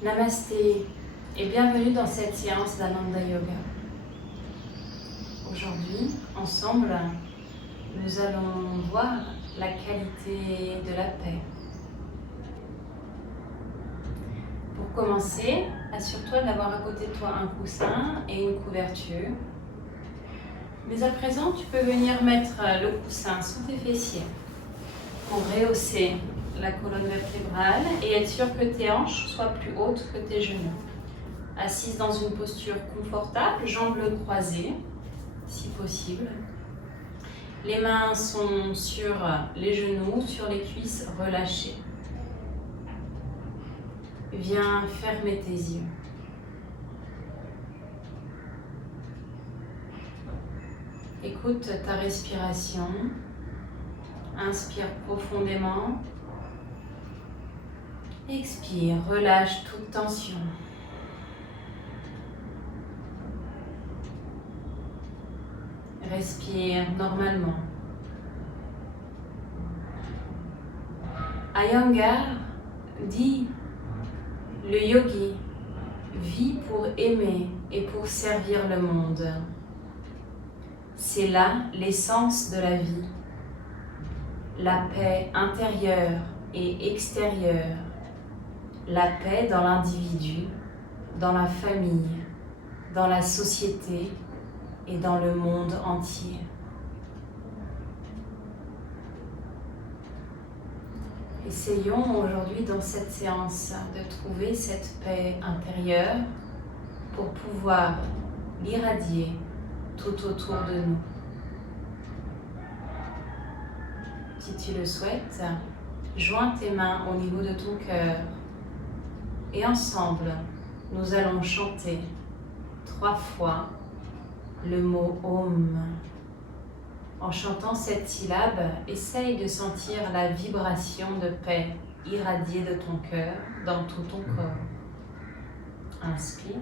Namasté et bienvenue dans cette séance d'Ananda Yoga. Aujourd'hui, ensemble, nous allons voir la qualité de la paix. Pour commencer, assure-toi d'avoir à côté de toi un coussin et une couverture. Mais à présent, tu peux venir mettre le coussin sous tes fessiers pour rehausser la colonne vertébrale et être sûr que tes hanches soient plus hautes que tes genoux. Assise dans une posture confortable, jambes croisées, si possible. Les mains sont sur les genoux, sur les cuisses relâchées. Viens fermer tes yeux. Écoute ta respiration. Inspire profondément. Expire, relâche toute tension. Respire normalement. Iyengar dit, le yogi vit pour aimer et pour servir le monde. C'est là l'essence de la vie. La paix intérieure et extérieure. La paix dans l'individu, dans la famille, dans la société et dans le monde entier. Essayons aujourd'hui dans cette séance de trouver cette paix intérieure pour pouvoir l'irradier tout autour de nous. Si tu le souhaites, joins tes mains au niveau de ton cœur et ensemble, nous allons chanter 3 fois le mot Om. En chantant cette syllabe, essaye de sentir la vibration de paix irradiée de ton cœur dans tout ton corps. Inspire.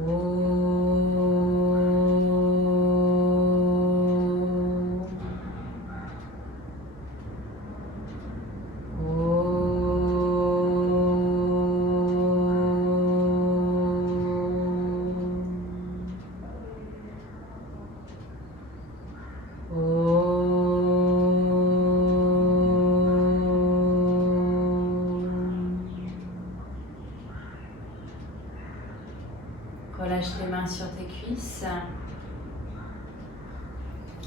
Om. Relâche les mains sur tes cuisses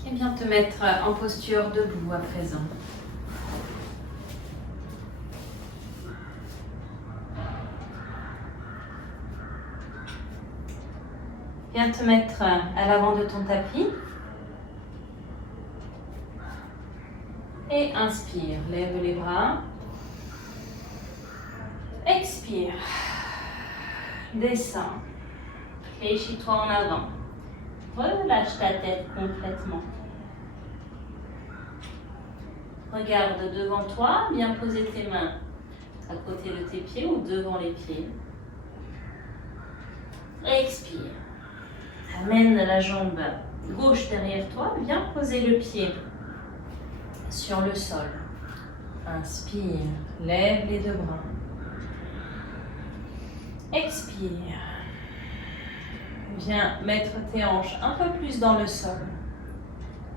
et viens te mettre en posture debout à présent. Viens te mettre à l'avant de ton tapis et inspire, lève les bras, expire, descends. Fléchis-toi en avant. Relâche ta tête complètement. Regarde devant toi, bien poser tes mains à côté de tes pieds ou devant les pieds. Expire. Amène la jambe gauche derrière toi, bien poser le pied sur le sol. Inspire, lève les 2 bras. Expire. Viens mettre tes hanches un peu plus dans le sol.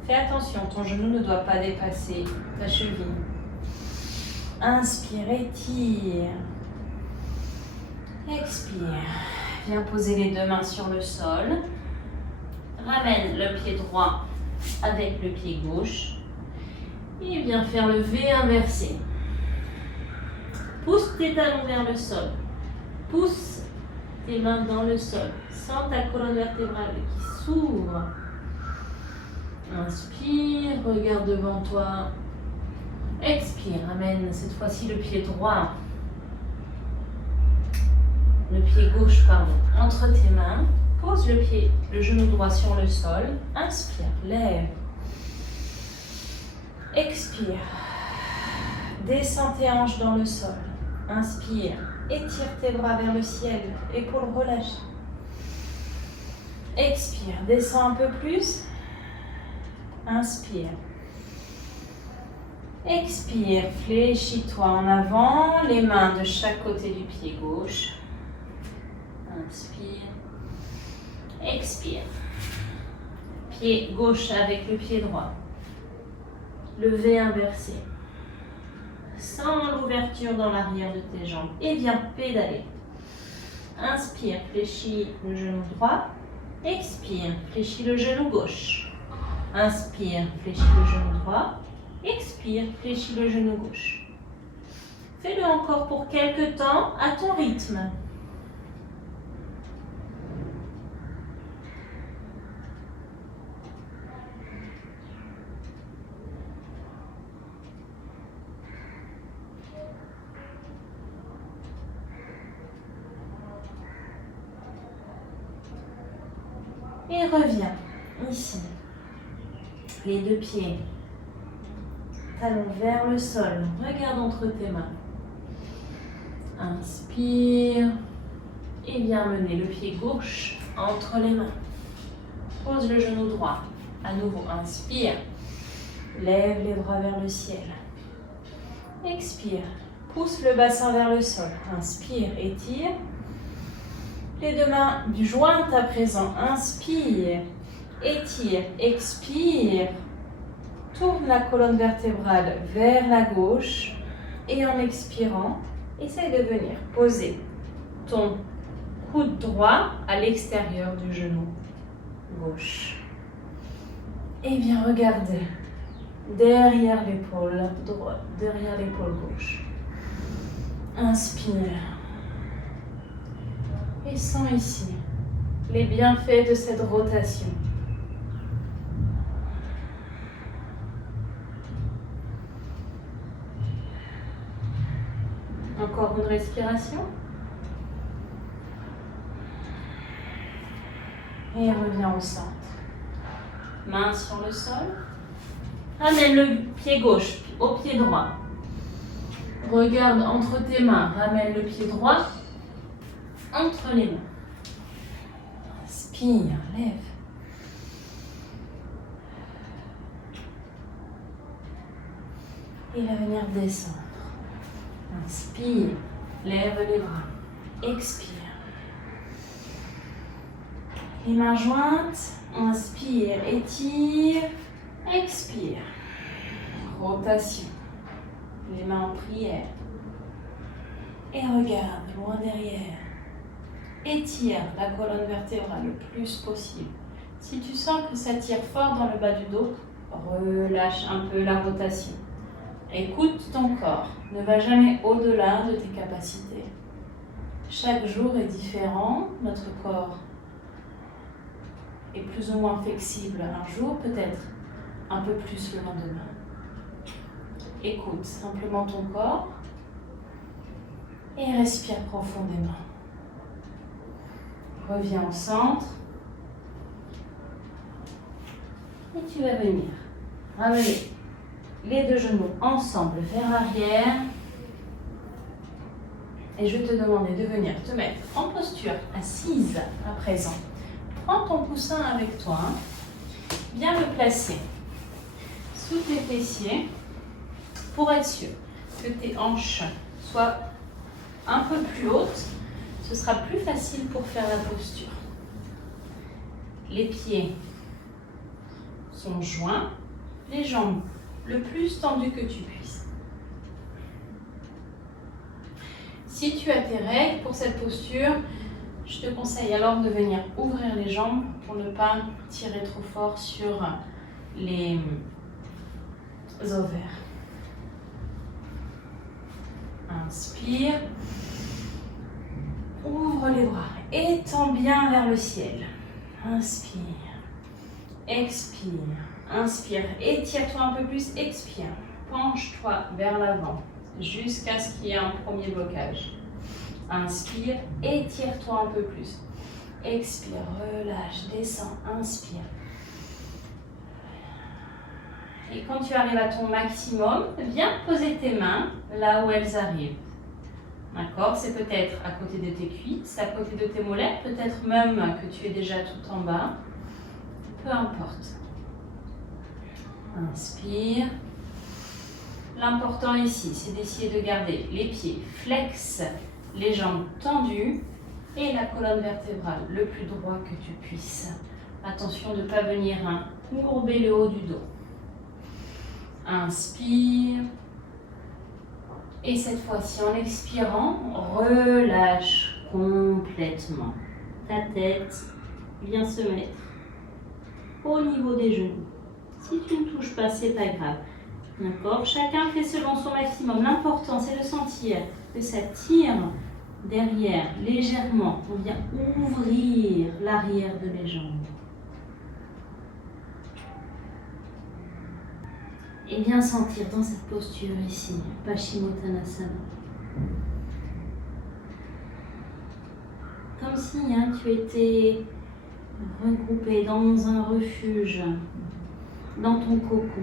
Fais attention, ton genou ne doit pas dépasser ta cheville. Inspire, étire. Expire. Viens poser les 2 mains sur le sol. Ramène le pied droit avec le pied gauche. Et viens faire le V inversé. Pousse tes talons vers le sol. Pousse tes mains dans le sol. Sens ta colonne vertébrale qui s'ouvre. Inspire, regarde devant toi. Expire, amène cette fois-ci le pied droit. Le pied gauche, entre tes mains. Pose le genou droit sur le sol. Inspire, lève. Expire. Descends tes hanches dans le sol. Inspire. Étire tes bras vers le ciel. Épaules relâchées. Expire. Descends un peu plus. Inspire. Expire, fléchis-toi en avant, les mains de chaque côté du pied gauche. Inspire, expire. Pied gauche avec le pied droit. Levé inversé. Sens l'ouverture dans l'arrière de tes jambes et viens pédaler. Inspire, fléchis le genou droit. Expire, fléchis le genou gauche. Inspire, fléchis le genou droit. Expire, fléchis le genou gauche. Fais-le encore pour quelques temps à ton rythme. Et reviens ici. Les deux pieds. Talons vers le sol. Regarde entre tes mains. Inspire. Et viens mener le pied gauche entre les mains. Pose le genou droit. À nouveau, inspire. Lève les bras vers le ciel. Expire. Pousse le bassin vers le sol. Inspire, étire. Les deux mains jointes à présent. Inspire. Étire. Expire. Tourne la colonne vertébrale vers la gauche. Et en expirant, essaye de venir poser ton coude droit à l'extérieur du genou gauche. Et viens regarder derrière l'épaule droite, derrière l'épaule gauche. Inspire. Et sens ici les bienfaits de cette rotation. Encore une respiration. Et reviens au centre. Main sur le sol. Ramène le pied gauche au pied droit. Regarde entre tes mains. Ramène le pied droit entre les mains. Inspire, lève. Il va venir descendre. Inspire, lève les bras. Expire. Les mains jointes. Inspire, étire. Expire. Rotation. Les mains en prière. Et regarde loin derrière. Étire la colonne vertébrale le plus possible. Si tu sens que ça tire fort dans le bas du dos, relâche un peu la rotation. Écoute ton corps. Ne va jamais au-delà de tes capacités. Chaque jour est différent. Notre corps est plus ou moins flexible un jour, peut-être un peu plus le lendemain. Écoute simplement ton corps et respire profondément. Reviens au centre et tu vas venir ramener les deux genoux ensemble vers l'arrière et je te demandais de venir te mettre en posture assise à présent. Prends ton coussin avec toi, viens le placer sous tes fessiers pour être sûr que tes hanches soient un peu plus hautes. Ce sera plus facile pour faire la posture. Les pieds sont joints, les jambes le plus tendues que tu puisses. Si tu as tes règles pour cette posture, je te conseille alors de venir ouvrir les jambes pour ne pas tirer trop fort sur les ovaires. Inspire. Ouvre les bras. Étends bien vers le ciel. Inspire. Expire. Inspire. Étire-toi un peu plus. Expire. Penche-toi vers l'avant jusqu'à ce qu'il y ait un premier blocage. Inspire. Étire-toi un peu plus. Expire. Relâche. Descends. Inspire. Et quand tu arrives à ton maximum, viens poser tes mains là où elles arrivent. D'accord? C'est peut-être à côté de tes cuisses, à côté de tes mollets, peut-être même que tu es déjà tout en bas. Peu importe. Inspire. L'important ici, c'est d'essayer de garder les pieds flex, les jambes tendues et la colonne vertébrale le plus droit que tu puisses. Attention de ne pas venir courber le haut du dos. Inspire. Et cette fois-ci, en expirant, relâche complètement. Ta tête vient se mettre au niveau des genoux. Si tu ne touches pas, c'est pas grave. D'accord? Chacun fait selon son maximum. L'important, c'est de sentir que ça tire derrière légèrement. On vient ouvrir l'arrière de les jambes. Et bien sentir dans cette posture ici, Paschimottanasana. Comme si tu étais regroupé dans un refuge, dans ton cocon.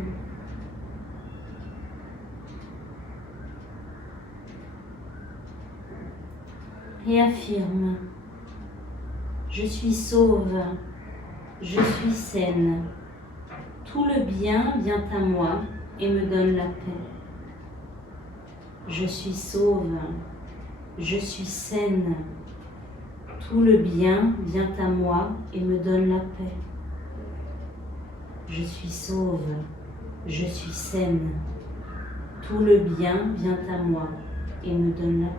Et affirme, je suis sauve, je suis saine. Tout le bien vient à moi et me donne la paix. Je suis sauve, je suis saine. Tout le bien vient à moi et me donne la paix. Je suis sauve, je suis saine. Tout le bien vient à moi et me donne la paix.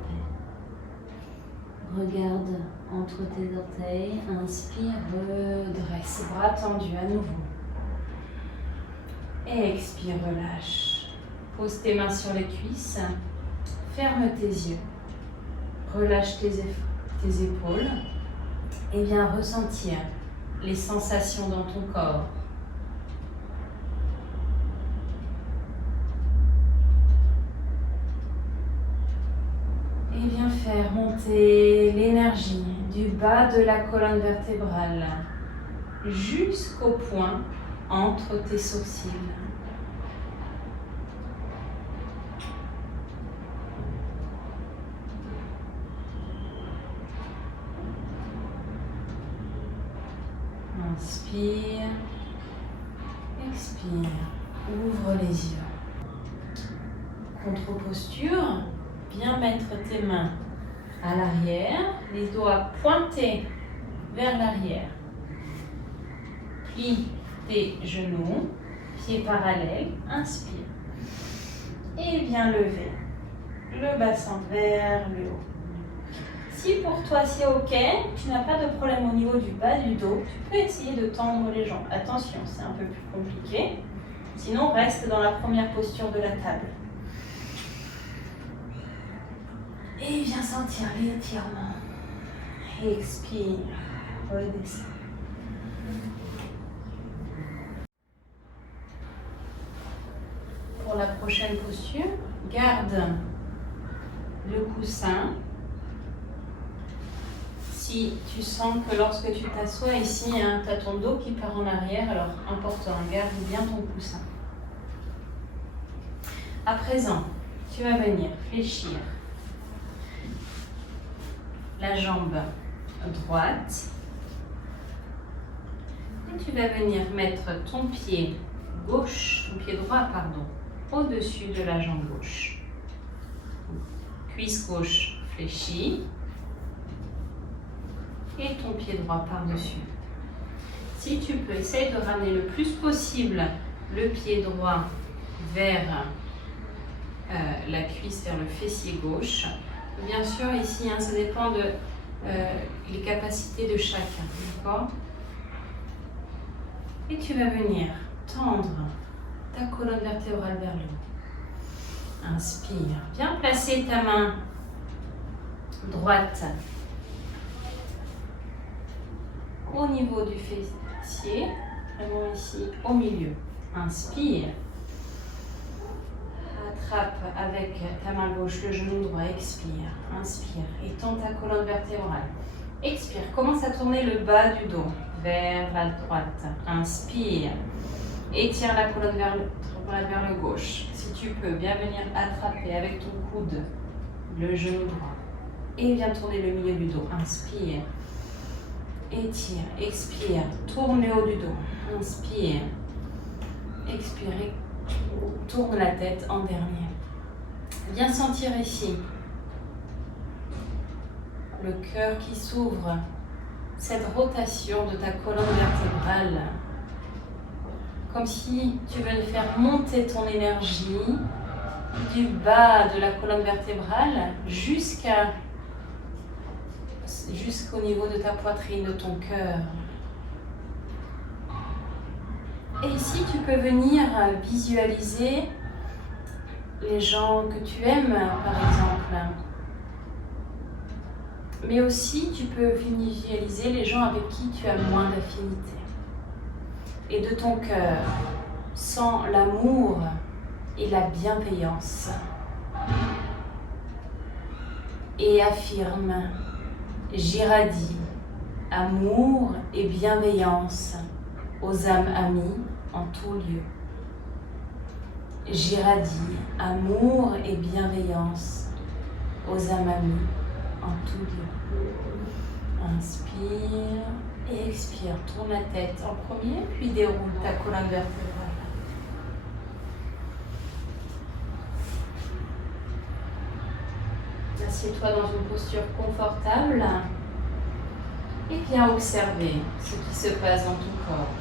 Regarde entre tes orteils, inspire, redresse, bras tendus à nouveau. Et expire, relâche. Pose tes mains sur les cuisses, ferme tes yeux, relâche tes épaules et viens ressentir les sensations dans ton corps. Et viens faire monter l'énergie du bas de la colonne vertébrale jusqu'au point entre tes sourcils. Inspire, expire, ouvre les yeux. Contre-posture, bien mettre tes mains à l'arrière, les doigts pointés vers l'arrière. Plie tes genoux, pieds parallèles, inspire. Et viens lever le bassin vers le haut. Si pour toi c'est ok, tu n'as pas de problème au niveau du bas du dos, tu peux essayer de tendre les jambes. Attention, c'est un peu plus compliqué. Sinon, reste dans la première posture de la table. Et viens sentir l'étirement. Expire, redescends. Pour la prochaine posture, garde le coussin. Si tu sens que lorsque tu t'assois ici, tu as ton dos qui part en arrière, alors important, garde bien ton coussin. À présent, tu vas venir fléchir la jambe droite et tu vas venir mettre ton pied gauche, ton pied droit, au-dessus de la jambe gauche. Cuisse gauche fléchie et ton pied droit par-dessus. Si tu peux, essaye de ramener le plus possible le pied droit vers la cuisse, vers le fessier gauche. Bien sûr, ici, ça dépend de les capacités de chacun. D'accord ? Et tu vas venir tendre ta colonne vertébrale vers le haut. Inspire. Viens placer ta main droite au niveau du fessier, vraiment ici au milieu. Inspire. Attrape avec ta main gauche le genou droit, expire, inspire et tends ta colonne vertébrale. Expire, commence à tourner le bas du dos vers la droite. Inspire, étire la colonne vertébrale vers le gauche. Si tu peux, bien venir attraper avec ton coude le genou droit et viens tourner le milieu du dos. Inspire, étire, expire, tourne le haut du dos. Inspire, expire, Tourne la tête en dernier. Viens sentir ici le cœur qui s'ouvre, cette rotation de ta colonne vertébrale, comme si tu veux faire monter ton énergie du bas de la colonne vertébrale jusqu'au niveau de ta poitrine, de ton cœur. Et ici, tu peux venir visualiser les gens que tu aimes, par exemple. Mais aussi, tu peux visualiser les gens avec qui tu as moins d'affinité. Et de ton cœur, sens l'amour et la bienveillance. Et affirme, j'irradie amour et bienveillance aux âmes amies en tout lieu. J'irradie amour et bienveillance aux âmes amies en tout lieu. Inspire et expire. Tourne la tête en premier, puis déroule ta colonne vertébrale. Assieds-toi dans une posture confortable et viens observer ce qui se passe dans ton corps.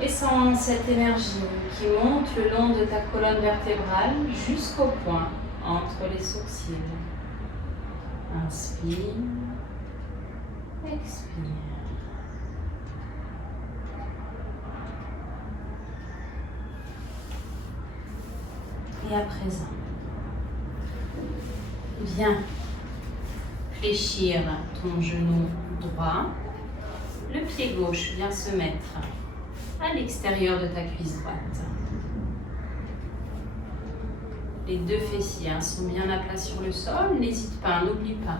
Et sens cette énergie qui monte le long de ta colonne vertébrale jusqu'au point entre les sourcils. Inspire, expire. Et à présent, viens fléchir ton genou droit. Le pied gauche vient se mettre à l'extérieur de ta cuisse droite. Les deux fessiers sont bien à plat sur le sol. N'hésite pas, n'oublie pas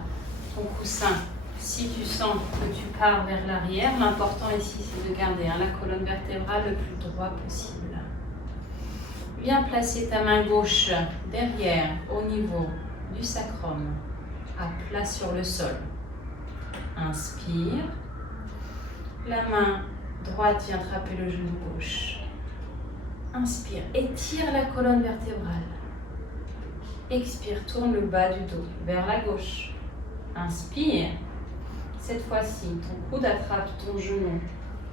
ton coussin. Si tu sens que tu pars vers l'arrière, l'important ici c'est de garder la colonne vertébrale le plus droit possible. Viens placer ta main gauche derrière au niveau du sacrum, à plat sur le sol. Inspire. La main droite vient attraper le genou gauche. Inspire, étire la colonne vertébrale. Expire, tourne le bas du dos vers la gauche. Inspire. Cette fois-ci, ton coude attrape ton genou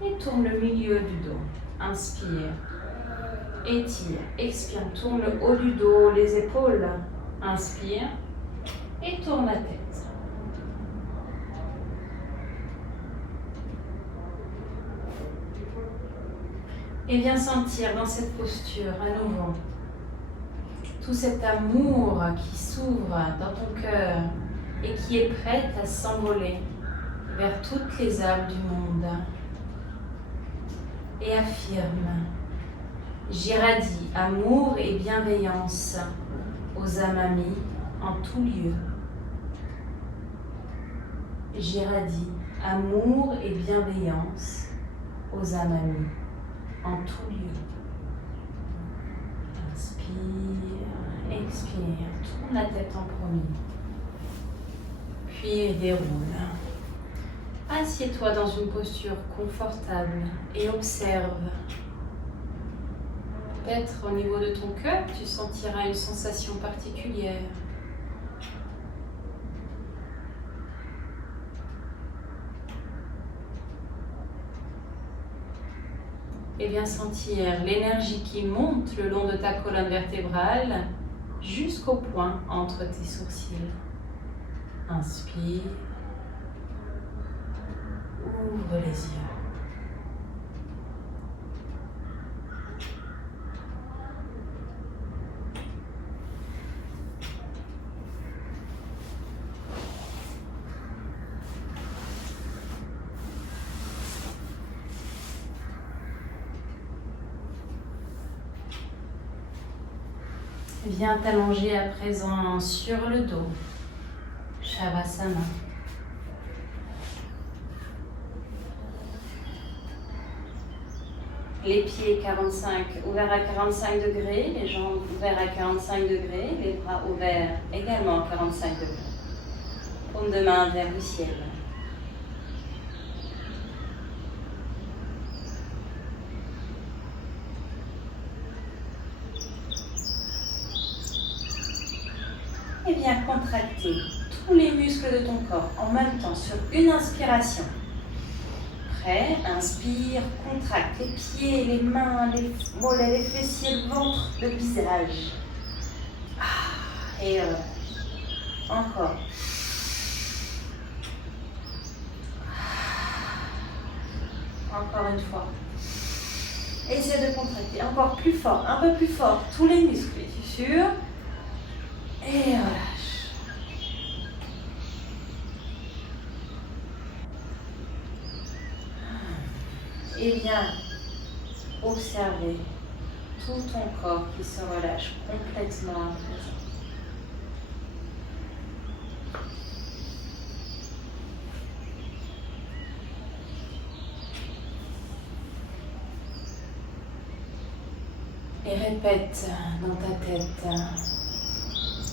et tourne le milieu du dos. Inspire. Étire, expire, tourne le haut du dos, les épaules. Inspire et tourne la tête. Et viens sentir dans cette posture à nouveau tout cet amour qui s'ouvre dans ton cœur et qui est prêt à s'envoler vers toutes les âmes du monde. Et affirme, j'irradie amour et bienveillance aux âmes amies en tout lieu. J'irradie amour et bienveillance aux âmes amies en tout lieu. Inspire, expire, tourne la tête en premier, puis déroule. Assieds-toi dans une posture confortable et observe. Peut-être au niveau de ton cœur, tu sentiras une sensation particulière. Et viens sentir l'énergie qui monte le long de ta colonne vertébrale jusqu'au point entre tes sourcils. Inspire. Ouvre les yeux. Viens t'allonger à présent sur le dos, Shavasana. Les pieds 45, ouverts à 45 degrés, les jambes ouvertes à 45 degrés, les bras ouverts également à 45 degrés. Paume de main vers le ciel. viens contracter tous les muscles de ton corps en même temps sur une inspiration. Prêt? Inspire, contracte les pieds, les mains, les mollets, les fessiers, le ventre, le visage. Et encore. Encore une fois. Essaie de contracter encore plus fort, un peu plus fort, tous les muscles, es-tu sûr? Et relâche. Et viens observer tout ton corps qui se relâche complètement à présent. Et répète dans ta tête,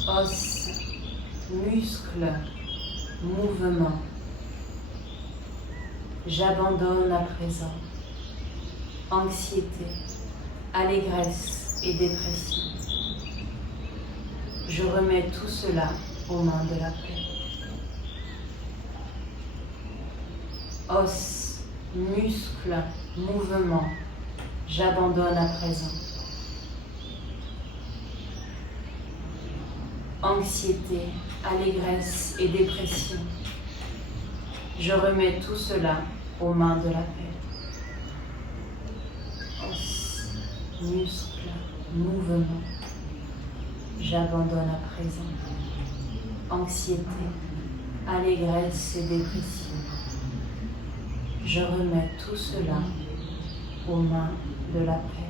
os, muscles, mouvement. J'abandonne à présent anxiété, allégresse et dépression. Je remets tout cela aux mains de la paix. Os, muscles, mouvement. J'abandonne à présent anxiété, allégresse et dépression. Je remets tout cela aux mains de la paix. Os, muscles, mouvement. J'abandonne à présent anxiété, allégresse et dépression. Je remets tout cela aux mains de la paix.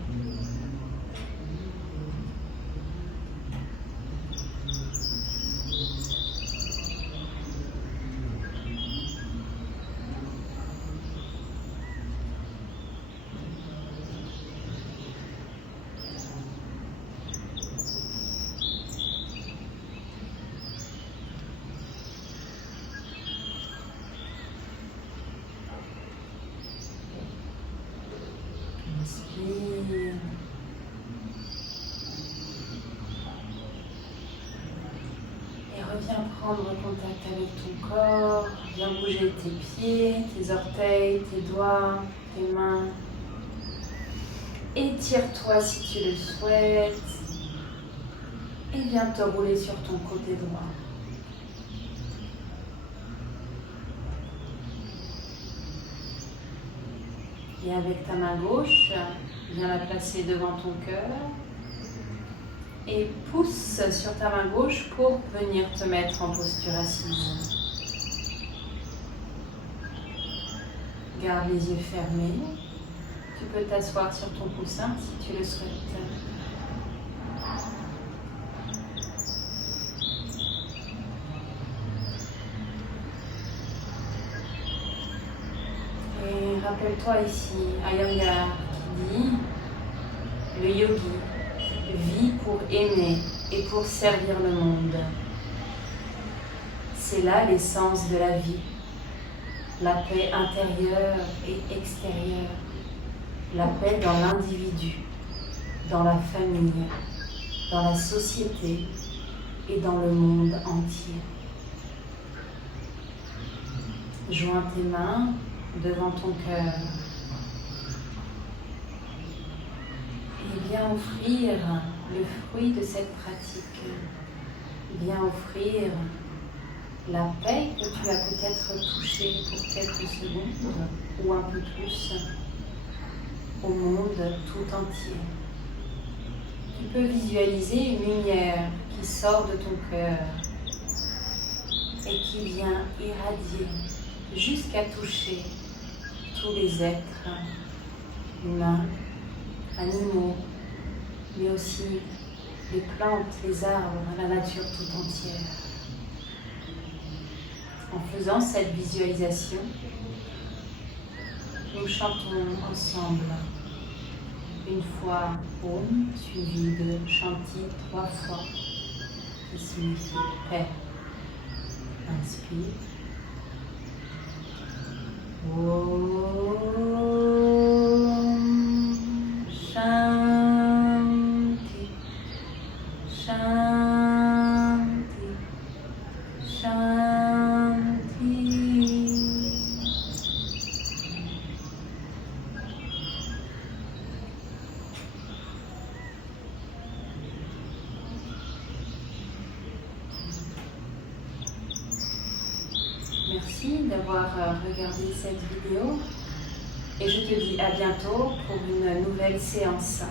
Inspire. Et reviens prendre contact avec ton corps. Viens bouger tes pieds, tes orteils, tes doigts, tes mains. Étire-toi si tu le souhaites. Et viens te rouler sur ton côté droit. Et avec ta main gauche, viens la placer devant ton cœur et pousse sur ta main gauche pour venir te mettre en posture assise. Garde les yeux fermés. Tu peux t'asseoir sur ton coussin si tu le souhaites. Rappelle-toi ici, Iyengar qui dit « Le yogi vit pour aimer et pour servir le monde. C'est là l'essence de la vie, la paix intérieure et extérieure, la paix dans l'individu, dans la famille, dans la société et dans le monde entier. » Joins tes mains devant ton cœur et viens offrir le fruit de cette pratique. Viens offrir la paix que tu as peut-être touchée pour quelques secondes ou un peu plus au monde tout entier. Tu peux visualiser une lumière qui sort de ton cœur et qui vient irradier jusqu'à toucher tous les êtres humains, animaux, mais aussi les plantes, les arbres, la nature tout entière. En faisant cette visualisation, nous chantons ensemble une fois Om, suivi de Shanti 3 fois, qui signifie paix. Inspire. Om Shanti Shanti d'avoir regardé cette vidéo et je te dis à bientôt pour une nouvelle séance.